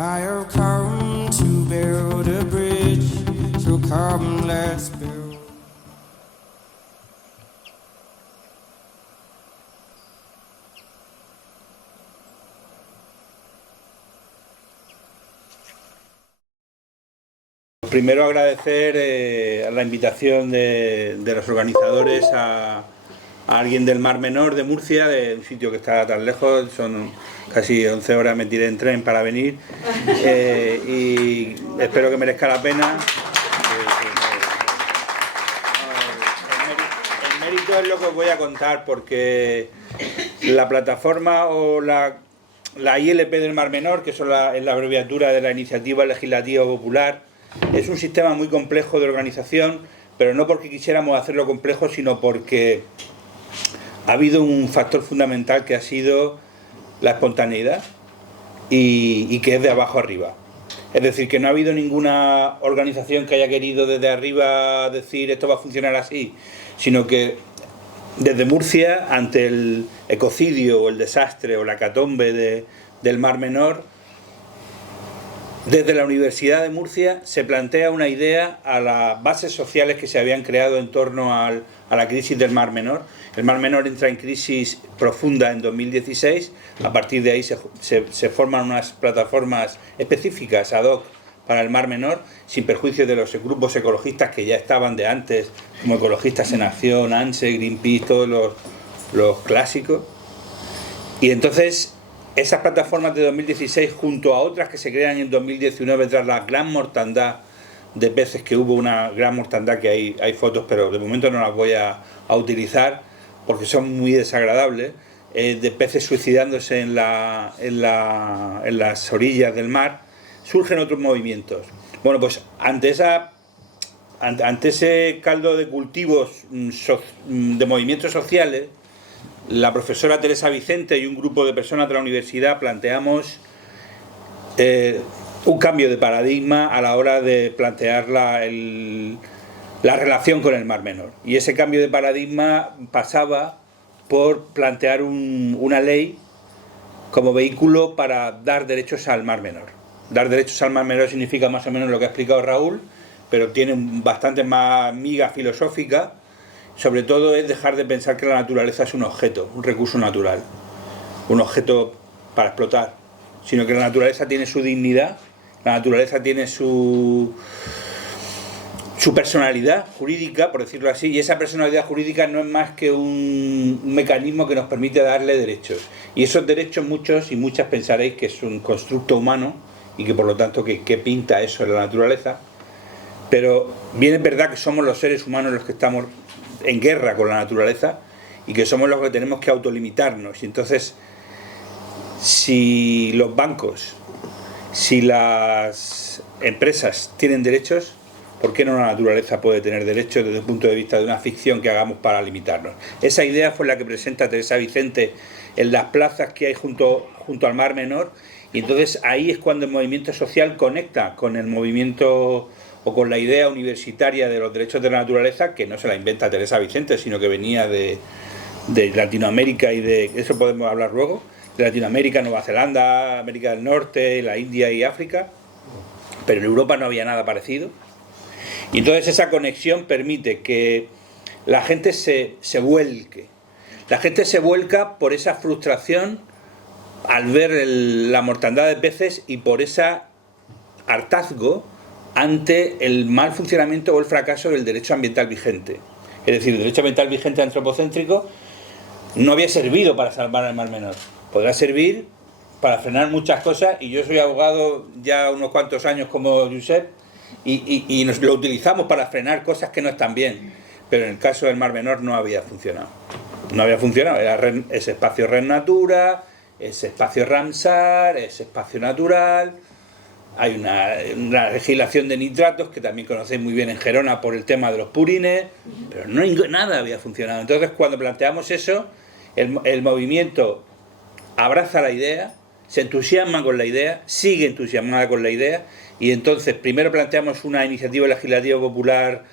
I have come to build a bridge, so come let's build. Primero agradecer a la invitación de los organizadores a alguien del Mar Menor de Murcia, de un sitio que está tan lejos, son casi 11 horas, me tiré en tren para venir y espero que merezca la pena. El mérito es lo que os voy a contar, porque la plataforma o la ILP del Mar Menor, que es la abreviatura de la Iniciativa Legislativa Popular, es un sistema muy complejo de organización, pero no porque quisiéramos hacerlo complejo, sino porque ha habido un factor fundamental que ha sido la espontaneidad y que es de abajo arriba. Es decir, que no ha habido ninguna organización que haya querido desde arriba decir esto va a funcionar así, sino que desde Murcia, ante el ecocidio o el desastre o la hecatombe del Mar Menor, desde la Universidad de Murcia se plantea una idea a las bases sociales que se habían creado en torno a la crisis del Mar Menor. El Mar Menor entra en crisis profunda en 2016, a partir de ahí se forman unas plataformas específicas ad hoc para el Mar Menor, sin perjuicio de los grupos ecologistas que ya estaban de antes, como Ecologistas en Acción, ANSE, Greenpeace, todos los clásicos. Y entonces esas plataformas de 2016, junto a otras que se crean en 2019 tras la gran mortandad de peces, que hubo una gran mortandad, que hay fotos, pero de momento no las voy a utilizar porque son muy desagradables, de peces suicidándose en las orillas del mar, surgen otros movimientos. Bueno, pues ante ese caldo de cultivos de movimientos sociales, la profesora Teresa Vicente y un grupo de personas de la universidad planteamos un cambio de paradigma a la hora de plantear la relación con el Mar Menor. Y ese cambio de paradigma pasaba por plantear una ley como vehículo para dar derechos al Mar Menor. Dar derechos al Mar Menor significa más o menos lo que ha explicado Raúl, pero tiene bastante más miga filosófica. Sobre todo es dejar de pensar que la naturaleza es un objeto, un recurso natural, un objeto para explotar, sino que la naturaleza tiene su dignidad, la naturaleza tiene su personalidad jurídica, por decirlo así, y esa personalidad jurídica no es más que un mecanismo que nos permite darle derechos. Y esos derechos muchos y muchas pensaréis que es un constructo humano y que por lo tanto que pinta eso en la naturaleza, pero bien es verdad que somos los seres humanos los que estamos en guerra con la naturaleza y que somos los que tenemos que autolimitarnos. Y entonces, si los bancos, si las empresas tienen derechos, ¿por qué no la naturaleza puede tener derechos desde el punto de vista de una ficción que hagamos para limitarnos? Esa idea fue la que presenta Teresa Vicente en las plazas que hay junto al Mar Menor, y entonces ahí es cuando el movimiento social conecta con el movimiento o con la idea universitaria de los derechos de la naturaleza, que no se la inventa Teresa Vicente, sino que venía de Latinoamérica, y de eso podemos hablar luego, de Latinoamérica, Nueva Zelanda, América del Norte, la India y África, pero en Europa no había nada parecido. Y entonces esa conexión permite que la gente se vuelque. La gente se vuelca por esa frustración al ver la mortandad de peces y por ese hartazgo ante el mal funcionamiento o el fracaso del derecho ambiental vigente. Es decir, el derecho ambiental vigente antropocéntrico no había servido para salvar el Mar Menor. Podrá servir para frenar muchas cosas, y yo soy abogado ya unos cuantos años como Josep, y nos lo utilizamos para frenar cosas que no están bien, pero en el caso del Mar Menor no había funcionado. No había funcionado, era ese espacio Red Natura, ese espacio Ramsar, ese espacio natural. Hay una legislación de nitratos que también conocéis muy bien en Gerona por el tema de los purines, pero nada había funcionado. Entonces, cuando planteamos eso, el movimiento abraza la idea, se entusiasma con la idea, sigue entusiasmada con la idea, y entonces primero planteamos una iniciativa legislativa popular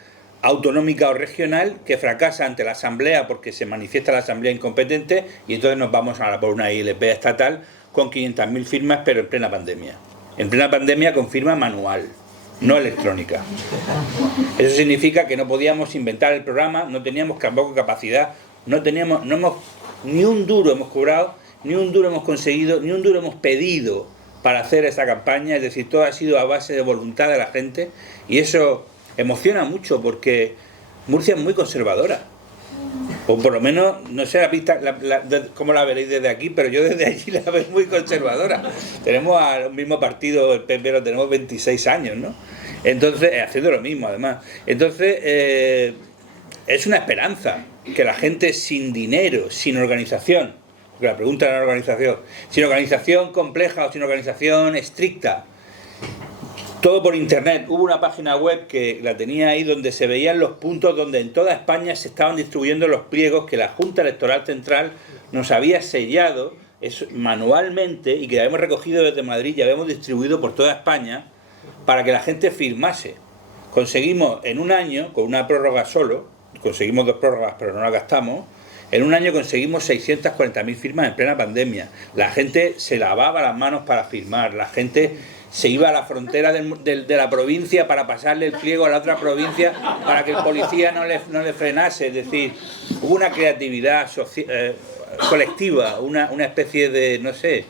autonómica o regional que fracasa ante la Asamblea porque se manifiesta la Asamblea incompetente, y entonces nos vamos por una ILP estatal con 500.000 firmas, pero en plena pandemia. en plena pandemia con firma manual, no electrónica. Eso significa que no podíamos inventar el programa, no teníamos tampoco capacidad, ni un duro hemos cobrado, ni un duro hemos conseguido, ni un duro hemos pedido para hacer esa campaña. Es decir, todo ha sido a base de voluntad de la gente, y eso emociona mucho porque Murcia es muy conservadora. O por lo menos, no sé la pista cómo la veréis desde aquí, pero yo desde allí la veo muy conservadora. Tenemos al mismo partido, el PP, lo tenemos 26 años, ¿no? Entonces, haciendo lo mismo además. Entonces, es una esperanza que la gente sin dinero, sin organización, porque la pregunta era la organización, sin organización compleja o sin organización estricta, todo por internet. Hubo una página web que la tenía ahí donde se veían los puntos donde en toda España se estaban distribuyendo los pliegos que la Junta Electoral Central nos había sellado manualmente y que habíamos recogido desde Madrid y habíamos distribuido por toda España para que la gente firmase. Conseguimos en un año, con una prórroga solo, conseguimos 2 prórrogas pero no las gastamos, en un año conseguimos 640.000 firmas en plena pandemia. La gente se lavaba las manos para firmar, la gente se iba a la frontera de la provincia para pasarle el pliego a la otra provincia para que el policía no le frenase. Es decir, hubo una creatividad colectiva, una especie de, no sé,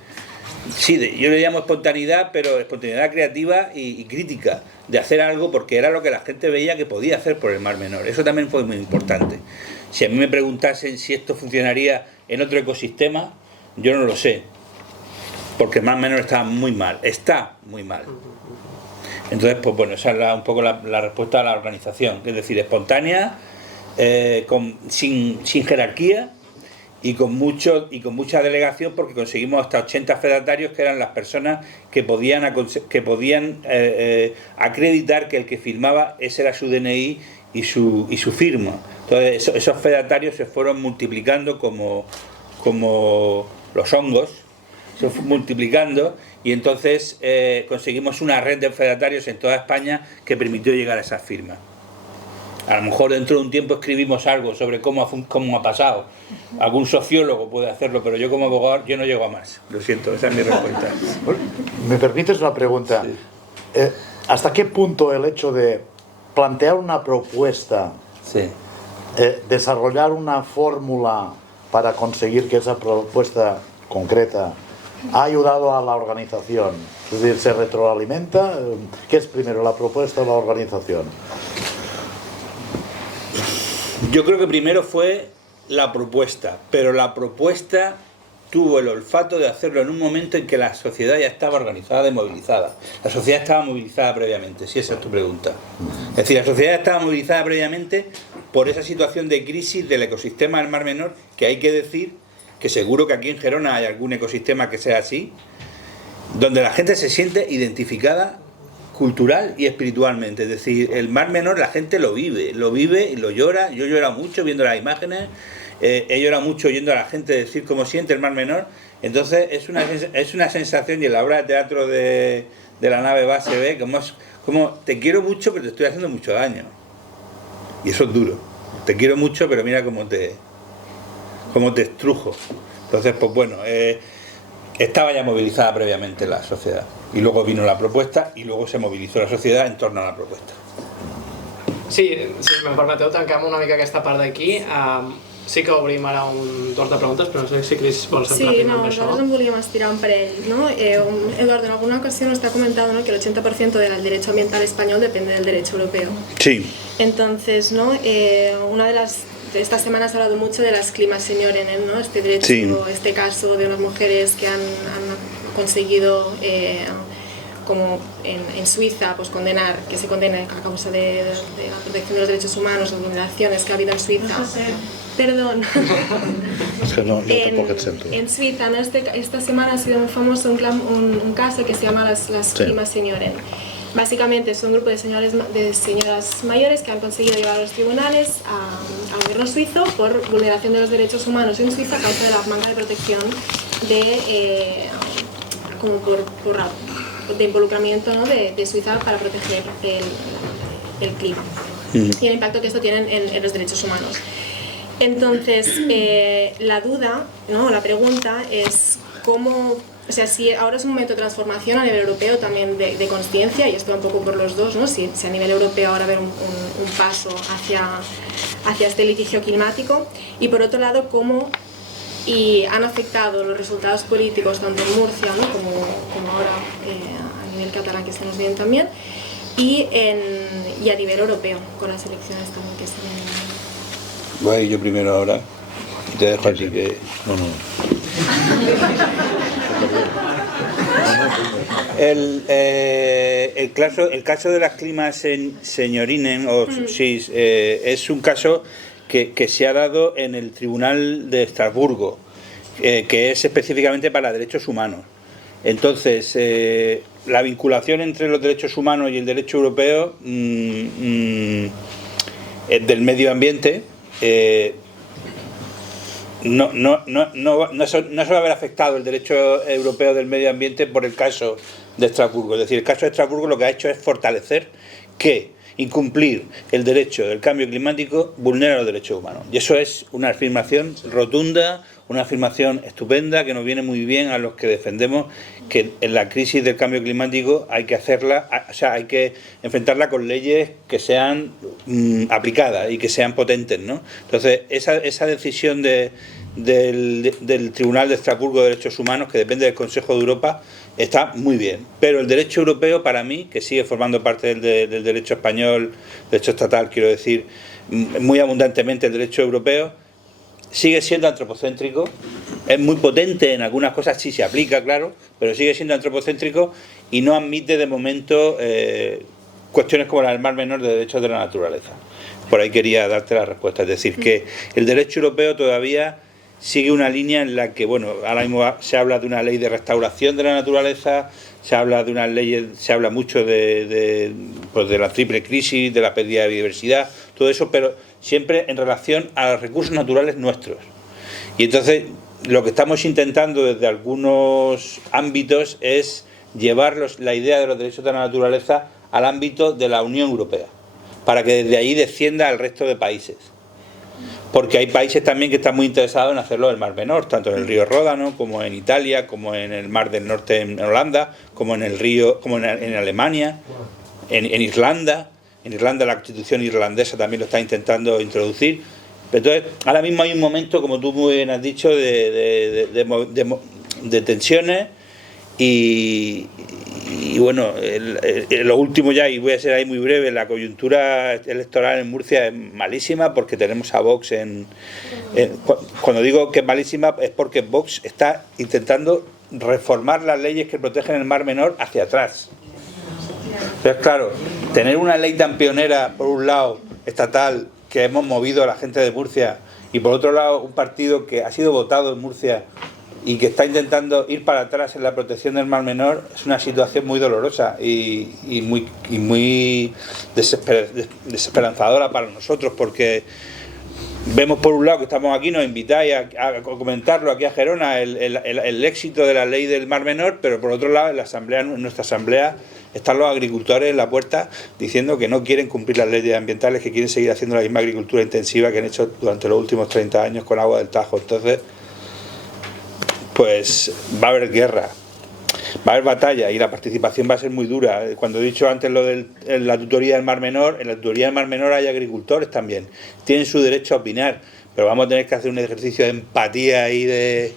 sí, yo le llamo espontaneidad, pero espontaneidad creativa y crítica, de hacer algo porque era lo que la gente veía que podía hacer por el Mar Menor. Eso también fue muy importante. Si a mí me preguntasen si esto funcionaría en otro ecosistema, yo no lo sé, porque el Mar Menor está muy mal. Entonces, pues bueno, esa es un poco la respuesta a la organización, es decir, espontánea, sin jerarquía y con mucha delegación, porque conseguimos hasta 80 fedatarios, que eran las personas que podían acreditar que el que firmaba ese era su DNI y su firma. Entonces esos fedatarios se fueron multiplicando como los hongos, se fue multiplicando, y entonces conseguimos una red de fedatarios en toda España que permitió llegar a esas firmas. A lo mejor dentro de un tiempo escribimos algo sobre cómo ha pasado. Algún sociólogo puede hacerlo, pero yo como abogado yo no llego a más. Lo siento, esa es mi respuesta. ¿Me permites una pregunta? Sí. ¿Hasta qué punto el hecho de plantear una propuesta, sí, desarrollar una fórmula para conseguir que esa propuesta concreta ha ayudado a la organización? Es decir, ¿se retroalimenta? ¿Qué es primero, la propuesta o la organización? Yo creo que primero fue la propuesta, pero la propuesta tuvo el olfato de hacerlo en un momento en que la sociedad ya estaba organizada y movilizada. La sociedad estaba movilizada previamente, si esa es tu pregunta. Es decir, la sociedad estaba movilizada previamente por esa situación de crisis del ecosistema del Mar Menor, que hay que decir que seguro que aquí en Gerona hay algún ecosistema que sea así, donde la gente se siente identificada cultural y espiritualmente. Es decir, el Mar Menor la gente lo vive y lo llora. Yo lloro mucho viendo las imágenes, he llorado mucho oyendo a la gente decir cómo siente el Mar Menor. Entonces es una sensación, y en la obra de teatro de la nave va se ve como te quiero mucho pero te estoy haciendo mucho daño, y eso es duro. Te quiero mucho pero mira cómo te estrujo. Entonces, pues bueno, estaba ya movilizada previamente la sociedad, y luego vino la propuesta y luego se movilizó la sociedad en torno a la propuesta. Sí, si em permeteu, tanquem una mica aquesta part d'aquí. Sí que obrim ara un torn de preguntes, però no sé si Cris vols entrar primer amb això. Nosotros nos volvíamos a estirar un parell, ¿no? Eduardo, en alguna ocasión nos ha comentado, ¿no?, que el 80% del derecho ambiental español depende del derecho europeo. Sí. Entonces, ¿no? Esta semana se ha hablado mucho de las climasenioren, ¿no? Este derecho, sí, este caso de unas mujeres que han conseguido, como en Suiza, pues que se condena a causa de la protección de los derechos humanos, las vulneraciones que ha habido en Suiza. Perdón. Es que no, yo tampoco te siento. En Suiza, ¿no? Esta semana ha sido muy famoso un caso que se llama las climasenioren. Básicamente es un grupo de señoras mayores que han conseguido llevar a los tribunales al gobierno suizo por vulneración de los derechos humanos en Suiza a causa de la manca de protección de involucramiento, ¿no?, de Suiza para proteger el clima y el impacto que esto tiene en los derechos humanos. Entonces, la duda, ¿no?, la pregunta es cómo o sea, si ahora es un momento de transformación a nivel europeo también de conciencia, y esto va un poco por los dos, ¿no? Si a nivel europeo ahora haber un paso hacia este litigio climático, y por otro lado cómo han afectado los resultados políticos tanto en Murcia, ¿no? como ahora a nivel catalán, que estamos viendo también, y a nivel europeo con las elecciones también que se vienen. Voy yo primero ahora y te dejo a ti que... No. El caso de las climas señorinen, es un caso que se ha dado en el Tribunal de Estrasburgo, que es específicamente para derechos humanos. Entonces, la vinculación entre los derechos humanos y el derecho europeo del medio ambiente no se va a haber afectado el derecho europeo del medio ambiente por el caso de Estrasburgo. Es decir, el caso de Estrasburgo lo que ha hecho es fortalecer que incumplir el derecho del cambio climático vulnera los derechos humanos. Y eso es una afirmación rotunda, una afirmación estupenda que nos viene muy bien a los que defendemos que en la crisis del cambio climático hay que hay que enfrentarla con leyes que sean aplicadas y que sean potentes, ¿no? Entonces, esa decisión del Tribunal de Estrasburgo de Derechos Humanos, que depende del Consejo de Europa, está muy bien. Pero el derecho europeo, para mí, que sigue formando parte del derecho español, derecho estatal, quiero decir, muy abundantemente el derecho europeo, sigue siendo antropocéntrico, es muy potente en algunas cosas, sí se aplica, claro, pero sigue siendo antropocéntrico y no admite de momento cuestiones como la del Mar Menor de derechos de la naturaleza. Por ahí quería darte la respuesta, es decir, que el derecho europeo todavía sigue una línea en la que, bueno, ahora mismo se habla de una ley de restauración de la naturaleza, se habla de unas leyes, se habla mucho de la triple crisis, de la pérdida de biodiversidad, todo eso, pero siempre en relación a los recursos naturales nuestros. Y entonces lo que estamos intentando desde algunos ámbitos es llevar la idea de los derechos de la naturaleza al ámbito de la Unión Europea, para que desde ahí descienda al resto de países. Porque hay países también que están muy interesados en hacerlo del Mar Menor, tanto en el río Ródano, como en Italia, como en el Mar del Norte en Holanda, como en el río, como en Alemania, en Irlanda. En Irlanda la Constitución irlandesa también lo está intentando introducir. Entonces, ahora mismo hay un momento, como tú muy bien has dicho, de tensiones y bueno, lo último ya, y voy a ser ahí muy breve, la coyuntura electoral en Murcia es malísima porque tenemos a Vox cuando digo que es malísima es porque Vox está intentando reformar las leyes que protegen el Mar Menor hacia atrás. Entonces, claro, tener una ley tan pionera, por un lado, estatal, que hemos movido a la gente de Murcia, y por otro lado, un partido que ha sido votado en Murcia y que está intentando ir para atrás en la protección del Mar Menor, es una situación muy dolorosa y muy desesperanzadora para nosotros, porque vemos por un lado que estamos aquí, nos invitáis a comentarlo aquí a Gerona, el éxito de la ley del Mar Menor, pero por otro lado en nuestra asamblea están los agricultores en la puerta diciendo que no quieren cumplir las leyes ambientales, que quieren seguir haciendo la misma agricultura intensiva que han hecho durante los últimos 30 años con agua del Tajo. Entonces, pues va a haber guerra, va a haber batalla y la participación va a ser muy dura. Cuando he dicho antes lo de la tutoría del Mar Menor, en la tutoría del Mar Menor hay agricultores también, tienen su derecho a opinar, pero vamos a tener que hacer un ejercicio de empatía y de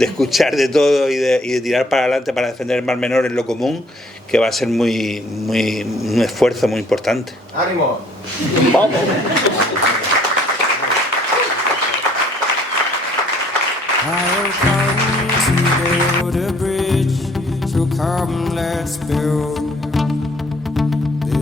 escuchar de todo y de tirar para adelante para defender el Mar Menor en lo común, que va a ser un esfuerzo muy importante. ¡Ánimo! ¡Vamos! I'll come to build a bridge so come let's build